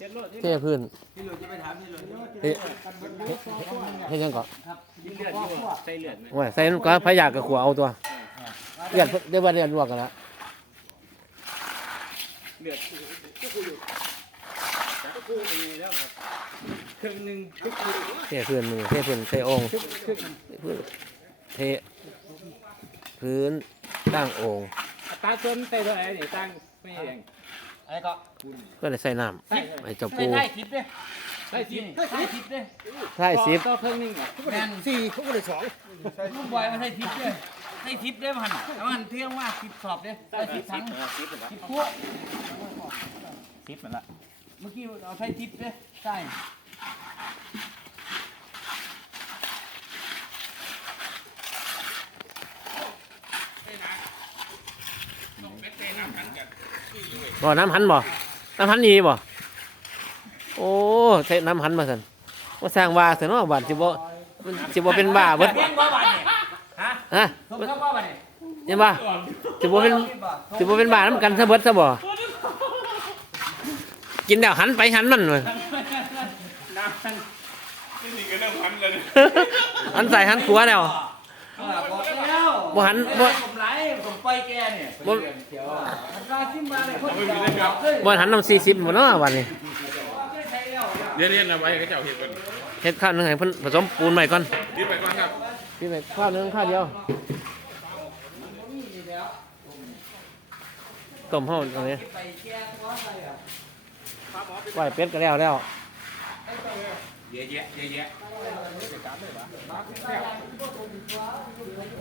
เจ็ดโลดเทพื้นพี่หลุยจะไปถามพี่หลุยเฮ็ดเฮ็ดหยังก่อนกินเลือดอยู่ใส่เลือดไหมโอ้ยใส่น้ำก็พยากกับขัวเอาตัวเลือดเดี๋ยวว่าเลือดลวกกันละเลือดก็คือก็คือเองแล้วครับครึ่งหนึ่งก็คือเทพื้นมือเทพื้นเทองค์พื้นเทพื้นตั้งองค์ตาส้นเตะตัวไหนนี่ตั้งไม่เอง อะไรก็ก็ได้ใส่น้ำไอ้เจ้าปูได้ทิปเด้ใส่สิบได้ทิปเด้ใส่สิบต่อครึ่งหนึ่งอะแมนสี่เขาก็เลยสองลูกบอยมันได้ทิปเด้ได้ทิปเด้มันแต่มันเที่ยงว่าทิปสอบเด้ได้ทิปทั้งทิปคั่วสิบมันละเมื่อกี้เอาใช้ทิปเด้ใช่ บ่น้ำหันบ่น้ำหันนี่บ่โอ้ใส่น้ำหันมาสันว่าสร้างว่าเถอะเนาะบาดสิบ่มันสิบ่เป็นบ้าเบิดเพี้ยนบ่บัดเนี่ยฮะฮะสมกับว่าบัดเนี่ยเห็นบ่สิบ่เป็นสิบ่เป็นบ้านํกันซะเบิดซะบ่กินแล้วหันไปหันมันเว้ยน้ำมันหันใส่หันขัวแล้วเออ บอกแล้วบ่หันบ่ ผมไหลผมปล่อยแกเนี่ยบ่มันราชิมมาเลยคนเดียวเลยบ่หันน้ำ40บ่เนาะวันนี้ใช้แล้วเรียนเรียนเอาไว้ให้เจ้าเห็ดก่อนเฮ็ดข้าวหนึงให้เพิ่นผสมปูนใหม่ก่อนรีบไปก่อนครับ พี่ไปข้าวหนึงข้าวเดียวต้มเฮาตรงนี้ไปแก้ตัวอะไรอะปล่อยเป็ดก็แล้วแล้ว เยอะแยะเยอะแยะ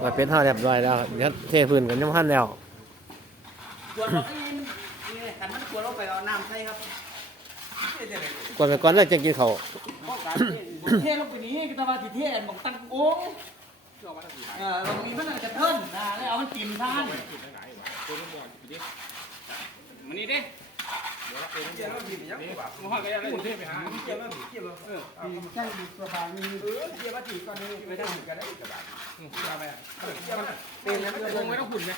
ปล่อยเป็ดเฮาเรียบร้อยแล้วเดี๋ยวเทพื้นกันยังบ่ทันแล้วส่วนเราไอ้นี่ขันมันควรเราไปเอาน้ำใส่ครับก่อนไปก่อนแล้วจะกินข้าวเทลงไปนี้ก็ตะวันที่เทอันบอกตั้งโอ้งเออตรงนี้มันอาจจะเทินนะแล้วเอามันกินท่านมันนี่เด้ มึงว่าก็ยังได้เทไปหาเป็นแล้วมันลงไม่ต้องหุ่นไหม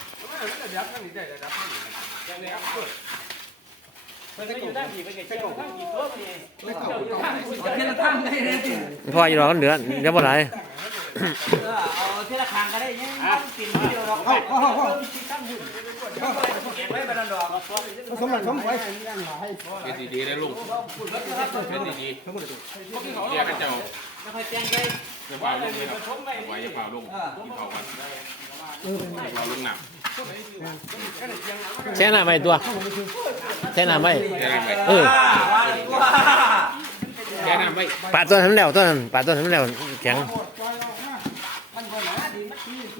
มันก็อยู่ด้านผีไปเก็บเจ้าข้างผีเพิ่มนี่เจ้าอยู่ข้างคุณเอาเทละข้างได้เลยพออยู่ดอกมันเดือดเดี๋ยวบ่หลาย เอาเทละข้างก็ได้ยังมันกินเดียวเราเข้าเข้าเข้าตั้งหุ่นไว้บรรดาดอกสมหลังสมไว้เห็ดดีๆได้ลุงเห็ดดีๆเรียกให้เจ้าไม่ค่อยแจ้งเลยจะเผาลงเลยครับไว้จะเผาลงที่เผากันเผาลงหนักแช่น้ำไว้ตัวแช่น้ำไว้แค่นั้นไปเออว่าดีกว่าแค่นั้นไปปาดตัวนั้นแล้วตัวนั้นปาดตัวนั้นแล้วแข็ง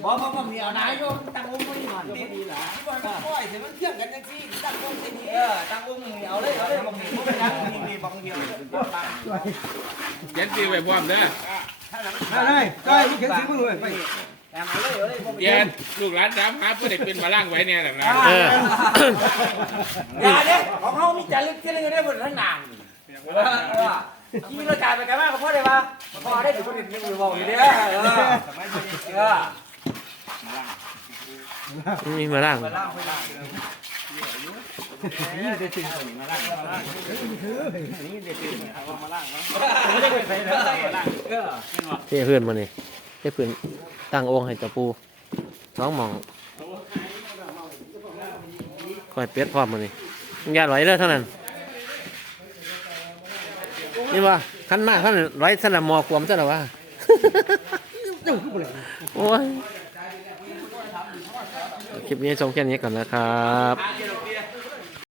บอกว่าผมมีเอานายโยตั้งวงไม่หมดดีหล่ะปล่อยถึงมันเที่ยงกันยังซี่ตั้งวงที่นี่เออตั้งวงมีเอาเลยเอาเลยผมมีผมยังมีมีบางเดียวเย็นดีไปพร้อมเด้อได้ได้เขียนสีมือเลยไปแอมเอาเลยเอาเลยผมเย็นลูกหลานสามหาเพื่อได้เป็นมาล่างไว้เนี่ยหลังนะเอออย่าเด้ของเขามีจารึกที่เรื่องได้หมดทั้งนานที่เราจ่ายไปกันมากก็พอได้ปะพอได้ถึงคนอื่นยังอยู่บอกอยู่เด้อเออเออ มีมาล่างมาล่างไปล่างนี่จะถึงมาล่างมาล่างนี่จะถึงเอามาล่างมั้งไม่ได้ไปใส่แล้วมาล่างเออเทพื้นมาเนี่ยเทพื้นตั้งองค์ให้เจ้าปูสองหม่องคอยเป็ดพร้อมมาเนี่อย่าไหลเลยเท่านั้นนี่ว่าขั้นมากขั้นไหลสนามมอความซะหรอวะ โอ้ย คลิปนี้ชมแค่นี้ก่อนนะครับ